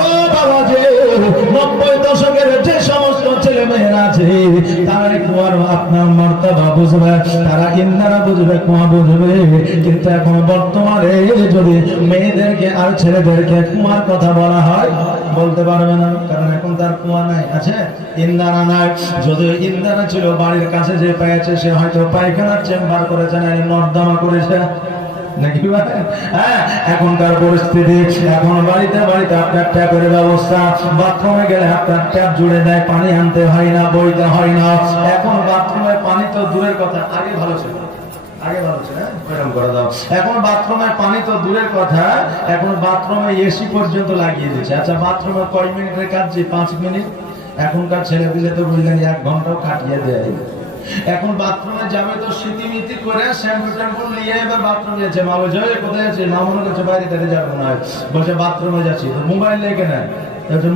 ও বাবা যে 90 দশকের যে সমস্ত ছেলে মেয়েরা আছে তারা কুয়ার আপনার মর্তবা বুঝবে, তারা ইন্দারা বুঝবে, কুয়া বুঝবে। কিন্তু এখন বর্তমানে যদি মেয়েদেরকে আর ছেলেদেরকে কুয়ার কথা বলা হয় বলতে পারবে না, কারণ এখন তার কুয়া নাই, আছে ইন্দারা নাই। যদি ইন্দারা ছিল বাড়ির কাছে যে পেয়েছে সে হয়তো পায়খানার চেম্বার করেছে না নর্দমা করেছে নাকি। হ্যাঁ, এখনকার পরিস্থিতি, এখন বাড়িতে বাড়িতে আপনার ট্যাপের ব্যবস্থা, বাথরুমে গেলে আপনার ট্যাপ জুড়ে দেয়, পানি আনতে হয় না, বইতে হয় না। এখন বাথরুমে পানি তো দূরের কথা, আগে ভালো ছিল, আগে ভালো ছিল, এরকম করে দাও। এখন বাথরুমে পানি তো দূরের কথা, এখন বাথরুমে এসি পর্যন্ত লাগিয়ে দিচ্ছে। আচ্ছা, বাথরুমে কয় মিনিটের কাজ? 5 মিনিট। এখনকার ছেলে পিলে তো বুঝলেন 1 ঘন্টাও কাটিয়ে দেয়। এখন বাথরুমে যাবে তো স্মৃতিমিতি করে শ্যাম্পু ট্যাম্পু নিয়ে এবার বাথরুমে যাচ্ছে। মা বলছে কোথায় যাচ্ছে? মা মনে করছে বাইরে থেকে যাবো না, বলছে বাথরুমে যাচ্ছি। তো মোবাইল লেগে নেয়,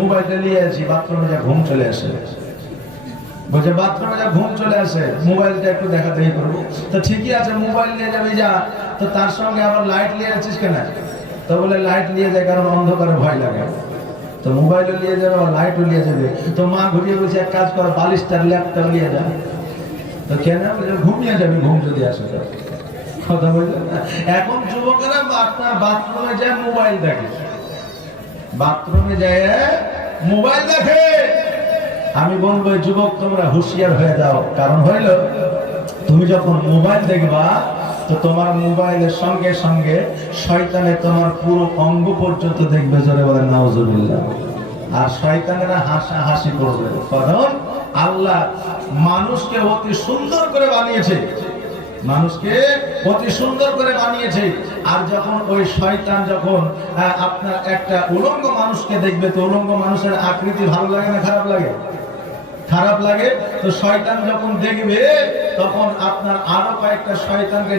মোবাইলটা নিয়ে যাচ্ছি, বাথরুমে যা ঘুম চলে আসে। বলছে বাথরুমে যা ঘুম চলে আসে, মোবাইলটা একটু দেখা দেখি করবো। তো ঠিকই আছে, মোবাইল নিয়ে যাবি যা, তো তার সঙ্গে আবার লাইট নিয়ে যাচ্ছিস কেন? তো বলে লাইট নিয়ে যায় কারণ অন্ধকারে ভয় লাগে। তো মোবাইলও নিয়ে যাবে আর লাইটও নিয়ে যাবে। তো মা ঘুরিয়ে বলছে এক কাজ কর, বালিশটার ল্যাপটপ নিয়ে যাবে। তো কেন? ঘুমিয়ে যাবে, ঘুম যদি আসে। কথা বললেন না? এখন যুবকেরা আপনার বাথরুমে যায় মোবাইল দেখে, বাথরুমে যায় মোবাইল দেখে। আমি বলবো যুবক তোমরা হুঁশিয়ার হয়ে যাও, কারণ হইল তুমি যখন মোবাইল দেখবা তো তোমার মোবাইলের সঙ্গে সঙ্গে শয়তানে তোমার পুরো অঙ্গ পর্যন্ত দেখবে। জোরে বলেন নাউজুবিল্লাহ। আর শয়তানেরা হাসাহাসি করবে, কারণ আল্লাহ মানুষকে অতি সুন্দর করে বানিয়েছে, মানুষকে অতি সুন্দর করে বানিয়েছে। আর যখন ওই শয়তান যখন আপনার একটা উলঙ্গ মানুষকে দেখবে, তো উলঙ্গ মানুষের আকৃতি ভালো লাগে না খারাপ লাগে? খারাপ লাগে। তো শয়তান যখন দেখবে তখন আপনার আরো কয়েকটা শয়তানকে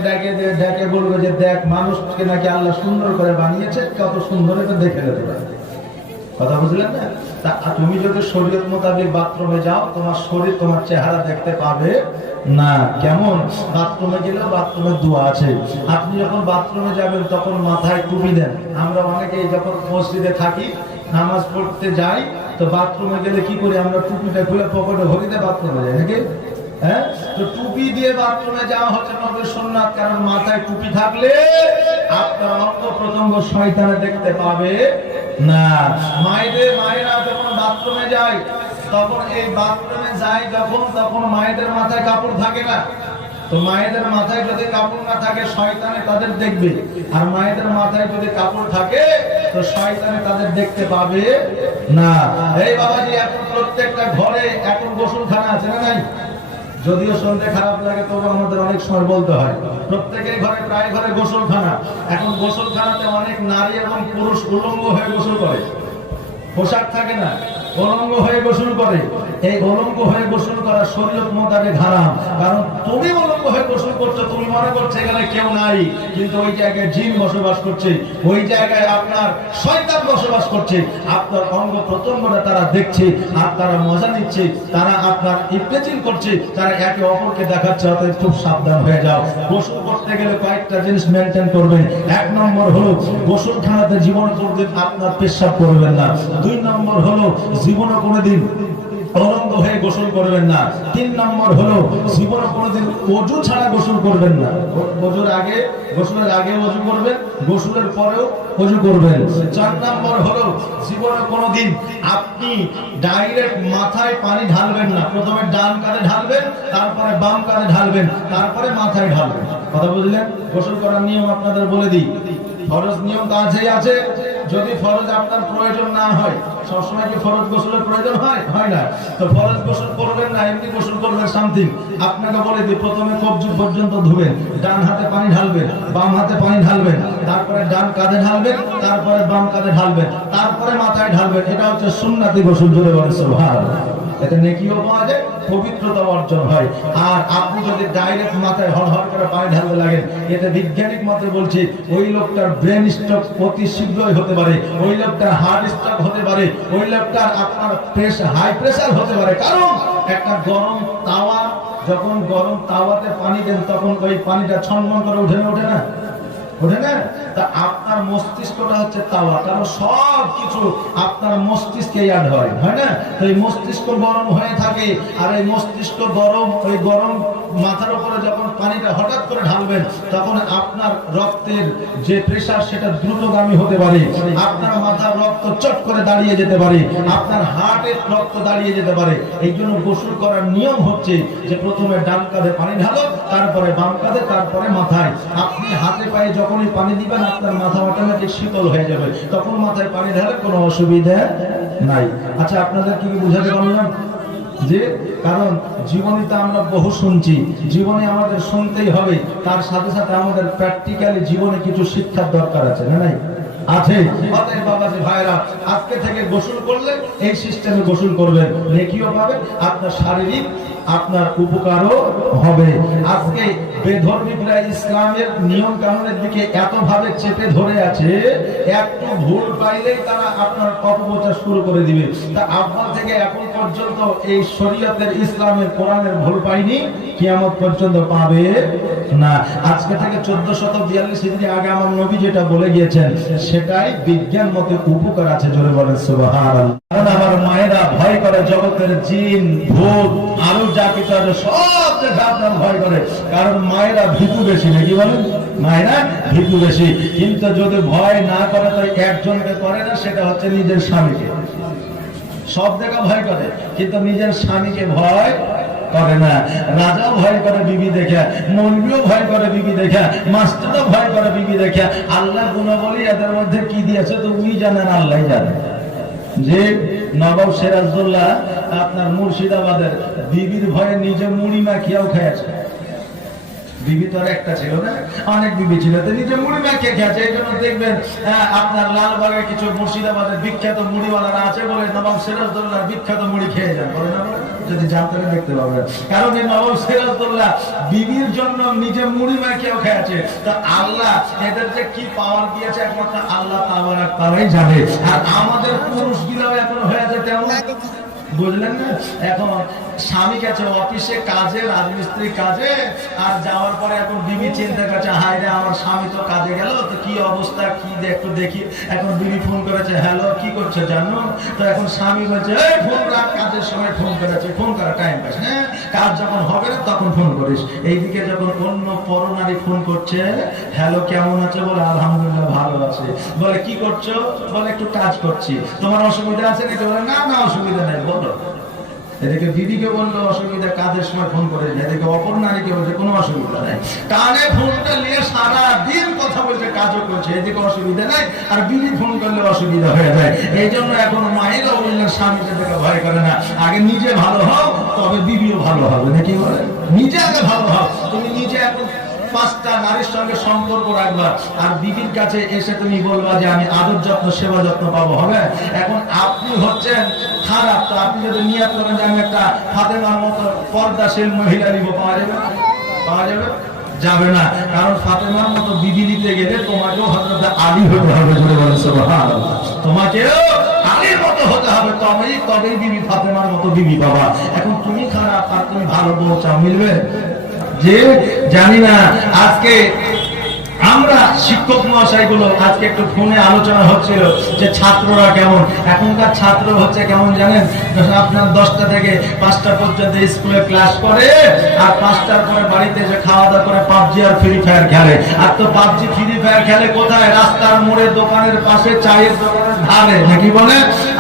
ডেকে বলবে যে দেখ মানুষকে নাকি আল্লাহ সুন্দর করে বানিয়েছে, কত সুন্দর এটা দেখে নিতে পারে। কথা বুঝলেন না? তা তুমি যদি শরীয়ত মোতাবেক বাথরুমে যাও, তোমার শরীর তোমার চেহারা দেখতে পাবে না। কেমন? বাথরুমে গেলেও বাথরুমের দোয়া আছে। আপনি যখন বাথরুমে যাবেন তখন মাথায় টুপি দেন। আমরা অনেকেই যখন মসজিদে থাকি, নামাজ পড়তে যাই, তো বাথরুমে গেলে কি করি? আমরা টুপিটা খুলে পকেটে ভরিতে বাথরুমে যাই নাকি? হ্যাঁ, তো টুপি দিয়ে বাথরুমে যাওয়া হচ্ছে নবীর সুন্নাত। কারণ মাথায় টুপি থাকলে আপনার অঙ্গ প্রত্যঙ্গ শয়তানে দেখতে পাবে না। মায়েরা যখন বাথরুমে যায় তখন এই বাথরুমে যায় যখন, তখন মায়েদের মাথায় কাপড় থাকে না। তো মায়েদের মাথায় যদি কাপড় না থাকে শয়তানে তাদের দেখবে, আর মায়েদের মাথায় যদি কাপড় থাকে তো শয়তানে তাদের দেখতে পাবে না। এই বাবাজি, এখন প্রত্যেকটা ঘরে এখন গোসলখানা আছে না নাই? যদিও শুনতে খারাপ লাগে তবু আমাদের অনেক সময় বলতে হয়, প্রত্যেকের ঘরে প্রায় ঘরে গোসলখানা। এখন গোসলখানাতে অনেক নারী এবং পুরুষ উলঙ্গ হয়ে গোসল করে, পোশাক থাকে না, উলঙ্গ হয়ে গোসল করে। এই উলঙ্গ হয়ে গোসল করা শরীয়ত মোতাবেক হারাম। কারণ তুমি উলঙ্গ হয়ে গোসল করছো, তুমি মনে করছো এখানে কেউ নাই, কিন্তু ওই জায়গায় জিন বসবাস করছে, ওই জায়গায় আপনার শয়তান বসবাস করছে। আপনার অঙ্গ প্রত্যঙ্গটা তারা দেখছে, আর তারা মজা নিচ্ছে, তারা আপনার ইফতেজিল করছে, তারা একে অপরকে দেখাচ্ছে। অতএব খুব সাবধান হয়ে যাও। গোসল করতে গেলে কয়েকটা জিনিস মেনটেন করবেন। 1 নম্বর হলো গোসলখানাতে জীবন কোনোদিন আপনার পেশাব করবেন না। 2 নম্বর হলো জীবনে কোনোদিন উলঙ্গ হয়ে গোসল করবেন না। 3 নম্বর হলো জীবনে কোনোদিন ওযু ছাড়া গোসল করবেন না। গোসলের আগে ওযু করবেন, গোসলের পরেও ওযু করবেন। 4 নম্বর হলো জীবনে কোনোদিন আপনি ডাইরেক্ট মাথায় পানি ঢালবেন না। প্রথমে ডান কাঁধে ঢালবেন, তারপরে বাম কাঁধে ঢালবেন, তারপরে মাথায় ঢালবেন। কথা বুঝলেন? গোসল করার নিয়ম আপনাদের বলে দিই। ফরজ নিয়ম তো আছে। যদি ফরজ আপনার প্রয়োজন না হয়, সবসময় কি ফরজ গোসলের প্রয়োজন হয়? হয় না। তো ফরজ গোসল করবেন না, এমনি গোসল করবেন সামথিং। আপনাকে বলে দিই, প্রথমে কবজি পর্যন্ত ধুবেন, ডান হাতে পানি ঢালবেন, বাম হাতে পানি ঢালবেন, তারপরে ডান কাঁধে ঢালবেন, তারপরে বাম কাঁধে ঢালবেন, তারপরে মাথায় ঢালবেন। এটা হচ্ছে সুন্নতি গোসল। জোরে বলেন সুবহানাল্লাহ। এতে নেকিও পাওয়া যায়, পবিত্রতা অর্জন হয়। আর আপনি যদি ডাইরেক্ট মাথায় হড়হড় করে পানি ঢালতে লাগেন, এটা বৈজ্ঞানিক মতে বলছে ওই লোকটার ব্রেন স্ট্রোক অতি শীঘ্রই হতে পারে, ওই লোকটার হার্ট স্ট্রোক হতে পারে, ওই লোকটার আপনার হাই প্রেসার হতে পারে। কারণ একটা গরম তাওয়া, যখন গরম তাওয়াতে পানি দেন তখন ওই পানিটা ছনমন করে ওঠে না? ওঠে না? তা আপনার মস্তিষ্কটা হচ্ছে তাওয়া, কারণ সব কিছু আপনার মস্তিষ্কে অ্যাড হয়, হয় না? তো এই মস্তিষ্ক গরম হয়ে থাকে, আর এই মস্তিষ্ক গরম, ওই গরম মাথার উপরে যখন পানিটা হঠাৎ করে ঢালবেন, তখন আপনার রক্তের যে প্রেসার সেটা দ্রুতগামী হতে পারে, আপনার মাথার রক্ত চট করে দাঁড়িয়ে যেতে পারে, আপনার হার্টের রক্ত দাঁড়িয়ে যেতে পারে। এই জন্য গোসল করার নিয়ম হচ্ছে যে প্রথমে ডান কাঁধে পানি ঢালো, তারপরে বাম কাঁধে, তারপরে মাথায়। আপনি হাতে পায়ে যখনই পানি দিবেন আপনার মাথা অটোমেটিক শীতল হয়ে যাবে, তখন মাথায় পানি ঢালে কোনো অসুবিধা নাই। আচ্ছা, আপনাদের কি বুঝাতে পারলাম? যে কারণ জীবনীতে আমরা বহু শুনছি, জীবনে আমাদের শুনতেই হবে, তার সাথে সাথে আমাদের প্র্যাকটিক্যালি জীবনে কিছু শিক্ষার দরকার আছে, না নাই? আছে। অতএব বাবাজি ভাইরা, আজকে থেকে গোসল করলে এই সিস্টেমে গোসল করবেন, নেকিও পাবেন, আপনার শারীরিক আপনার উপকারও হবে। আজকে বেধর্মীরা ইসলামের নিয়ম কানুনের দিকে এত ভাবে চেপে ধরে আছে, একটু ভুল পাইলেই তারা আপনার অপপ্রচার শুরু করে দিবে। তা আপনার থেকে এখন পর্যন্ত এই শরীয়তের ইসলামের কোরআনের ভুল পাইনি, কিয়ামত পর্যন্ত পাবে না। আজকে থেকে 1442 হিজরি আগে আমার নবী যেটা বলে গিয়েছেন সেটাই বিজ্ঞান মতে উপকার আছে। জোরে বলেন সুবহানাল্লাহ। কারণ আমার মায়েরা ভয় করে জগতের জিন, ভূত, আরো যা কিছু আছে সব দেখে আপনার ভয় করে, কারণ মায়েরা ভীতু বেশি, নাকি বলেন? মায়েরা ভীতু বেশি। কিন্তু যদি ভয় না করে তো একজনকে করে না, সেটা হচ্ছে নিজের স্বামীকে। সব দেখা ভয় করে, কিন্তু নিজের স্বামীকে ভয় করে না। রাজাও ভয় করে বিবি দেখে, মৌলবীও ভয় করে বিবি দেখে, মাস্টারও ভয় করে বিবি দেখে। আল্লাহ গুণাবলী এদের মধ্যে কি দিয়েছে তো উনি জানেন, আল্লাহ জানে। যে নবাব সিরাজউদ্দৌলা আপনার মুর্শিদাবাদের বিবির ভয়ে নিজে মুড়ি মাখিয়াও খেয়েছে। বিবি তো আর একটা ছিল না, অনেক বিবি ছিল, তো নিজে মুড়ি মাখিয়ে খেয়েছে। এই জন্য দেখবেন আপনার লালবাগে কিছু মুর্শিদাবাদের বিখ্যাত মুড়িওয়ালারা আছে বলে নবাব সিরাজউদ্দৌলার বিখ্যাত মুড়ি খেয়ে যান, বলে না? যদি জানতেন দেখতে পাবেন, কারণ এই নবাব সিরাজউদ্দৌলা বিবির জন্য নিজে মুড়ি মাখিয়েও খেয়েছে। তো আল্লাহ এদের যে কি পাওয়ার দিয়েছে একমাত্র আল্লাহ তাআলাই জানে। আর আমাদের পুরুষ গিলাও এখন হয়েছে তেমন, বুঝলেন না? এখন স্বামী গেছে অফিসে কাজে, রাজমিস্ত্রি কাজে, আর যাওয়ার পরে এখন বিবি চিন্তা করছে, হায় রে আমার স্বামী তো কাজে গেল, তো কি অবস্থা, কি একটু দেখি। এখন বিবি ফোন করেছে, হ্যালো কি করছো জানো? তো এখন স্বামী বলছে, এই ফোন রাখ, কাজের সময় ফোন করেছে, ফোন করার টাইম পাস, হ্যাঁ কাজ যখন হবে না তখন ফোন করিস। এইদিকে যখন অন্য পরনারী ফোন করছে, হ্যালো কেমন আছে? বলে আলহামদুলিল্লাহ ভালো আছে। বলে কি করছো? বলে একটু কাজ করছি। তোমার অসুবিধা আছে নাকি? বলে না না অসুবিধা নেই, বলো। এদিকে দিদিকে বললো অসুবিধা, কাজের সময় ফোন করে, এদিকে অপর নারীকে বলছে কোনো অসুবিধা নাই, কানে ফোনটা নিয়ে সারা দিন কথা বলছে, কাজও করছে, এদিকে অসুবিধা নাই, আর বিবি ফোন করলে অসুবিধা হয়ে যায়। এই জন্য এখন মায়েরা বললেন স্বামীকে দেখে ভয় করে না, আগে নিজে ভালো হও তবে বিবিও ভালো হবে, নাকি বলে? নিজে আগে ভালো হও, তুমি নিজে এখন 5টা নারীর সঙ্গে সম্পর্ক রাখবা, আর বিবির কাছে এসে তুমি বলবা যে আমি আদর যত্ন সেবা যত্ন পাবো, হবে? এখন আপনি হচ্ছেন খারাপ, তো আপনি যদি নিয়ত করেন যে আমি একটা ফাতেমার মতো পর্দাশীল মহিলা নিব, পাওয়া যাবে? পাওয়া যাবে? যাবে না। কারণ ফাতেমার মতো বিবি নিতে গেলে তোমাকেও হযরত আলী হতে হবে। জোরে বলেন সুবহানাল্লাহ। তোমাকেও আলীর মতো হতে হবে, তবেই বিবি ফাতেমার মতো বিবি পাবা। এখন তুমি খারাপ আর তুমি ভালো বউ চাও, মিলবে? যে জানি না। আজকে আমরা শিক্ষক মহাশয়গুলো আজকে একটু ফোনে আলোচনা হচ্ছিল যে ছাত্ররা কেমন, এখনকার ছাত্র হচ্ছে কেমন জানেন? আপনার 10টা থেকে 5টা পর্যন্ত স্কুলে ক্লাস করে, আর 5টার পরে বাড়িতে এসে খাওয়া দাওয়া করে পাবজি আর ফ্রি ফায়ার খেলে। আর তো পাবজি ফ্রি ফায়ার খেলে কোথায়? রাস্তার মোড়ে, দোকানের পাশে, চায়ের দোকানের ধারে, নাকি বলে?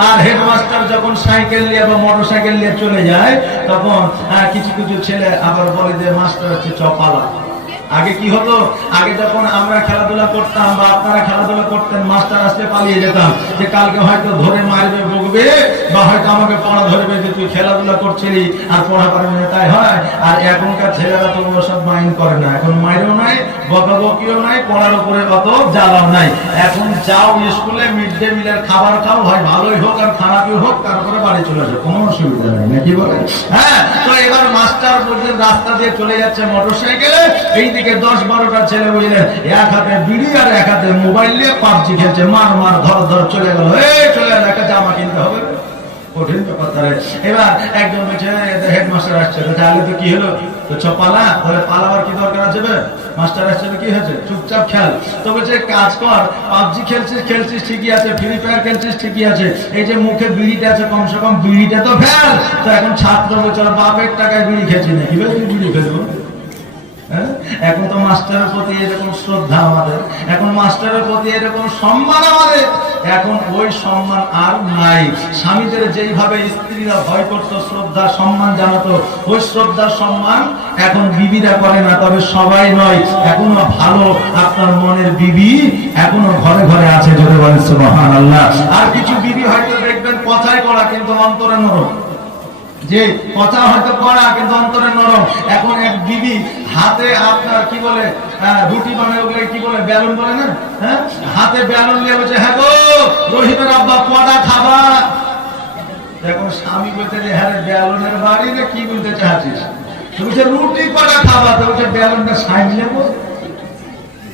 আর হেডমাস্টার যখন সাইকেল নিয়ে বা মোটর সাইকেল নিয়ে চলে যায়, তখন কিছু কিছু ছেলে আবার বলে যে মাস্টার হচ্ছে চপালা। আগে কি হতো? আগে যখন আমরা খেলাধুলা করতাম বা আপনারা খেলাধুলা করতেন, মাস্টার আসলে পালিয়ে যেতাম, যে কালকে হয়তো ধরে মারবে, বকবে, বা হয়তো আমাকে পড়া ধরবে যে তুই খেলাধুলা করছিলি আর পড়া পারবি না, তাই হয়। আর এখনকার ছেলেরা তো সব মাইন্ড করে না, এখন মাইরও নাই, বকাবকিও নাই, পড়ার উপরে অত জ্বালাও নাই। এখন যাও স্কুলে, মিড ডে মিলের খাবার খাও, হয় ভালোই হোক আর খারাপই হোক, তারপরে বাড়ি চলে যাও, কোনো অসুবিধা নেই, নাকি বলে? হ্যাঁ, তো এবার মাস্টার বলছেন রাস্তা দিয়ে চলে যাচ্ছে মোটর সাইকেলে, এইদিকে 10-12টা ছেলে বুঝলেন এক হাতে বিড়ি আর এক হাতে মোবাইল নিয়ে পাবজি খেলছে, মার মার ধর ধর চলে গেল, চলে গেল, একটা জামা কিনতে হবে, কঠিন ব্যাপার। এবার একজন বলছে হেডমাস্টার আসছে, তাহলে তো কি হলো? তো পালা বলে পালাবার কি দরকার আছে? মাস্টার আসছে কি হয়েছে, চুপচাপ খেল। তো বলছে কাজ কর, পাবজি খেলছিস ঠিকই আছে, ফ্রি ফায়ার খেলছিস ঠিকই আছে, এই যে মুখে বিড়িটা আছে কমসে কম বিড়িটা তো ফেল। তো এখন ছাত্র বলছে বাপের টাকায় বিড়ি খেয়েছি না, কিভাবে তুই বিড়ি ফেলবো? এখন তো মাস্টারের প্রতি এরকম শ্রদ্ধা আমাদের, এখন মাস্টারের প্রতি এরকম সম্মান আমাদের, এখন ওই সম্মান আর নাই। স্বামীদের যেইভাবে স্ত্রীরা ভয় করত, শ্রদ্ধা সম্মান জানাতো, ওই শ্রদ্ধা সম্মান এখন বিবিরা করে না। তবে সবাই নয়, এখনো ভালো আপনার মনের বিবি এখনো ঘরে ঘরে আছে, যদি বলেন সুবহানাল্লাহ। আর কিছু বিবি হয়তো দেখবেন কথাই কড়া কিন্তু অন্তরে নরম, যে কথা হয়তো কড়া কিন্তু অন্তরে নরম। এখন এক বিবি হাতে আপনার কি বলে রুটি বানায়, ওগুলো কি বলে বেলুন বলে না, হ্যাঁ, হাতে বেলুন নিয়ে বলছে হ্যাঁ গো রহিমের আব্বা কটা খাবা। এখন স্বামী বলতে যে হ্যাঁ বেলুনের বাড়ি না কি বলতে চাচ্ছিস, বলছে রুটি কটা খাবা। তো বলছে বেলুনটা সাইড নেবো,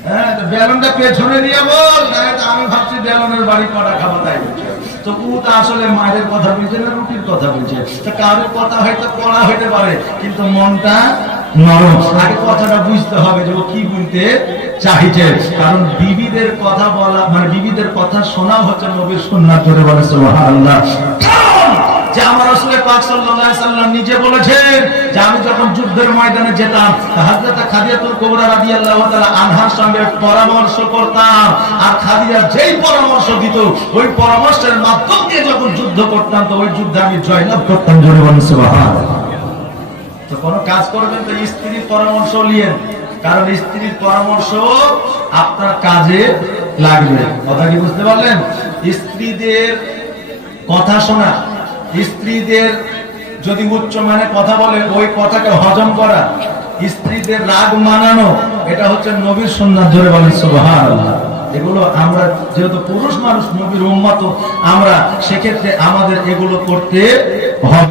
হ্যাঁ বেলুনটা পেছনে নিয়ে বল। আমি ভাবছি বেলুনের বাড়ি কটা খাবো তাই বলছে। তো ও তো আসলে মায়ের কথা বলছে না রুটির কথা বলছে। তো কারোর কথা হয়তো কড়া হইতে পারে কিন্তু মনটা নরম। আগে কথাটা বুঝতে হবে যে ও কি বলতে চাইছে, কারণ বিবিদের কথা বলা মানে বিবিদের কথা শোনা হচ্ছে নবীর সুন্নাত, করে বলে সুবহানাল্লাহ। যে আমার রাসূল পাক সাল্লাল্লাহু আলাইহি সাল্লাম নিজে বলেছেন যে আমি যখন যুদ্ধের ময়দানে যেতাম হযরত খাদিজাতুল কুবরা রাদিয়াল্লাহু তাআলা আনহার সঙ্গে পরামর্শ করতাম, আর খাদিজা যেই পরামর্শ দিত ওই পরামর্শের মাধ্যম দিয়ে যখন যুদ্ধ করতাম তো ওই যুদ্ধে আমি জয়লাভ করতাম, জোরে বলেন সুবহানাল্লাহ। তো কোন কাজ করবেন তো স্ত্রীর পরামর্শ নিয়েন, কারণ স্ত্রীর পরামর্শ আপনার কাজে লাগবে। কথা কি বুঝতে পারলেন? স্ত্রীদের কথা শোনা, স্ত্রীদের যদি উচ্চ মানে কথা বলে ওই কথাকে হজম করা, স্ত্রীদের রাগ মানানো, এটা হচ্ছে নবীর সুন্নাত, জোরে বলেন সুবহানাল্লাহ। এগুলো আমরা যেহেতু পুরুষ মানুষ, নবীর উম্মত আমরা, সেক্ষেত্রে আমাদের এগুলো করতে হবে।